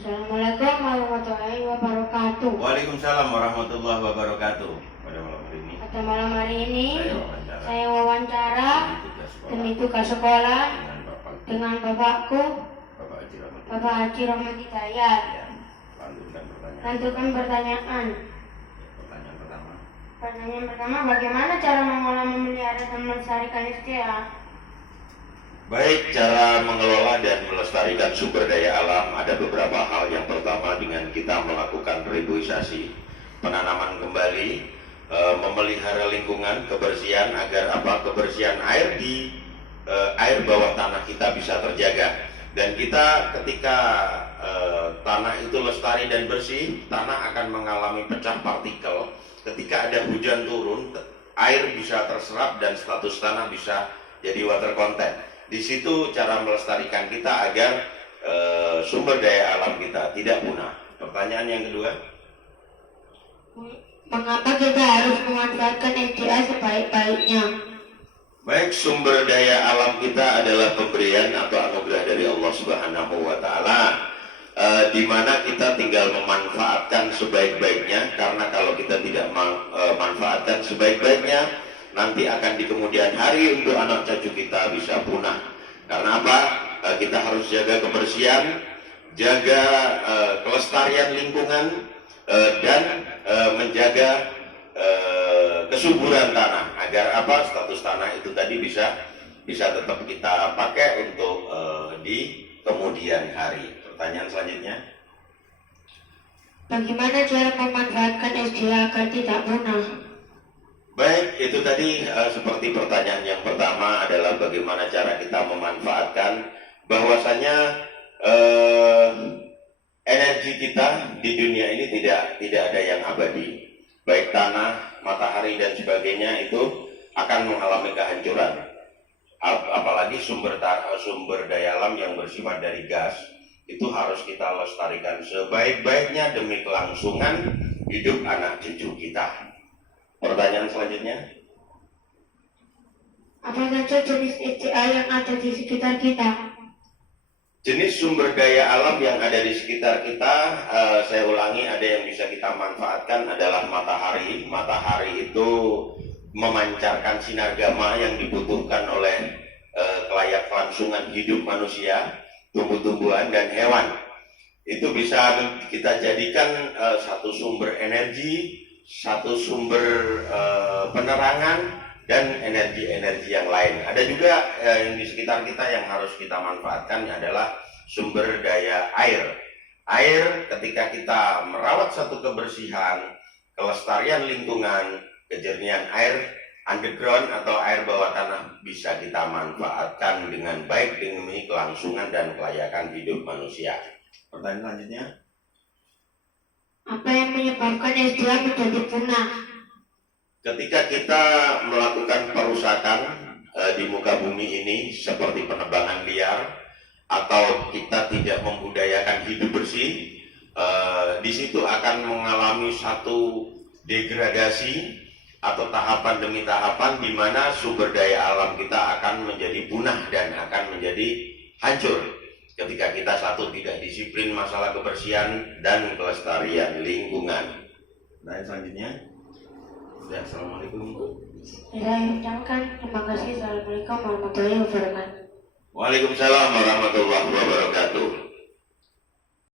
Assalamualaikum warahmatullahi wabarakatuh. Waalaikumsalam warahmatullahi wabarakatuh. Pada malam hari ini, saya wawancara demi tugas sekolah dengan bapakku, Bapak Haji Rahmat Hidayat. Lanjutkan pertanyaan. Pertanyaan pertama, bagaimana cara mengolah, memelihara, dan melestarikan SDA? Baik, cara mengelola dan melestarikan sumber daya alam ada beberapa hal. Yang pertama dengan kita melakukan reboisasi, penanaman kembali, memelihara lingkungan, kebersihan agar kebersihan air di air bawah tanah kita bisa terjaga. Dan kita ketika tanah itu lestari dan bersih, tanah akan mengalami pecah partikel. Ketika ada hujan turun, air bisa terserap dan status tanah bisa jadi water content. Di situ cara melestarikan kita agar sumber daya alam kita tidak punah. Pertanyaan yang kedua, mengapa kita harus memanfaatkan SDA sebaik-baiknya? baik, sumber daya alam kita adalah pemberian atau anugerah dari Allah Subhanahu wa Ta'ala, di mana kita tinggal memanfaatkan sebaik-baiknya. Karena kalau kita tidak memanfaatkan sebaik-baiknya, nanti akan di kemudian hari untuk anak cucu kita bisa punah. Karena apa? Kita harus jaga kebersihan, jaga kelestarian lingkungan, dan menjaga kesuburan tanah agar status tanah itu tadi bisa tetap kita pakai untuk di kemudian hari. Pertanyaan selanjutnya, bagaimana cara memanfaatkan SDA agar tidak punah? baik, itu tadi seperti pertanyaan yang pertama adalah bagaimana cara kita memanfaatkan, bahwasanya energi kita di dunia ini tidak ada yang abadi. Baik tanah, matahari dan sebagainya itu akan mengalami kehancuran. Apalagi sumber daya alam yang bersifat dari gas itu harus kita lestarikan sebaik-baiknya demi kelangsungan hidup anak cucu kita. Pertanyaan selanjutnya, apa saja jenis SDA yang ada di sekitar kita? jenis sumber daya alam yang ada di sekitar kita, saya ulangi, ada yang bisa kita manfaatkan adalah matahari. Matahari itu memancarkan sinar gamma yang dibutuhkan oleh kelayak kelangsungan hidup manusia, tumbuh-tumbuhan, dan hewan. Itu bisa kita jadikan satu sumber energi, satu sumber penerangan, dan energi-energi yang lain. Ada juga yang di sekitar kita yang harus kita manfaatkan adalah sumber daya air. Air, ketika kita merawat satu kebersihan, kelestarian lingkungan, kejernihan air underground atau air bawah tanah bisa kita manfaatkan dengan baik demi kelangsungan dan kelayakan hidup manusia. Pertanyaan selanjutnya, apa yang menyebabkan SDA menjadi punah? ketika kita melakukan perusakan di muka bumi ini seperti penebangan liar atau kita tidak membudayakan hidup bersih, di situ akan mengalami satu degradasi atau tahapan demi tahapan di mana sumber daya alam kita akan menjadi punah dan akan menjadi hancur ketika kita tidak disiplin masalah kebersihan dan kelestarian lingkungan. Nah, selanjutnya, assalamualaikum. Saya ucapkan terima kasih. Assalamualaikum warahmatullahi wabarakatuh. Waalaikumsalam warahmatullahi wabarakatuh.